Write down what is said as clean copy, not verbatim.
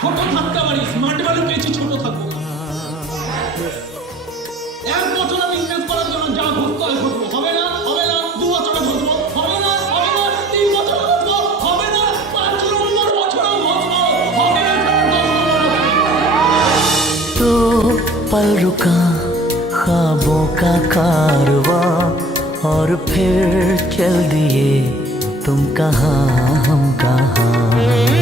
ছোট থাকতে পারি, স্মার্ট ভ্যালু পেয়েছি, ছোট থাকবো না। 1 বছর আমি ইনভেস্ট করার জন্য যা ঘটতে হয় ঘটবো, হবে না হবে না, 2 বছরে ঘটবো, হবে না হবে না, 3 বছরে ঘটবো, হবে না, 5 নম্বর বছরেও ঘটবো, হবে না, 10 নম্বরে। तो पल रुका ख्वाबों का कारवां और फिर चल दिए तुम कहाँ हम कहाँ।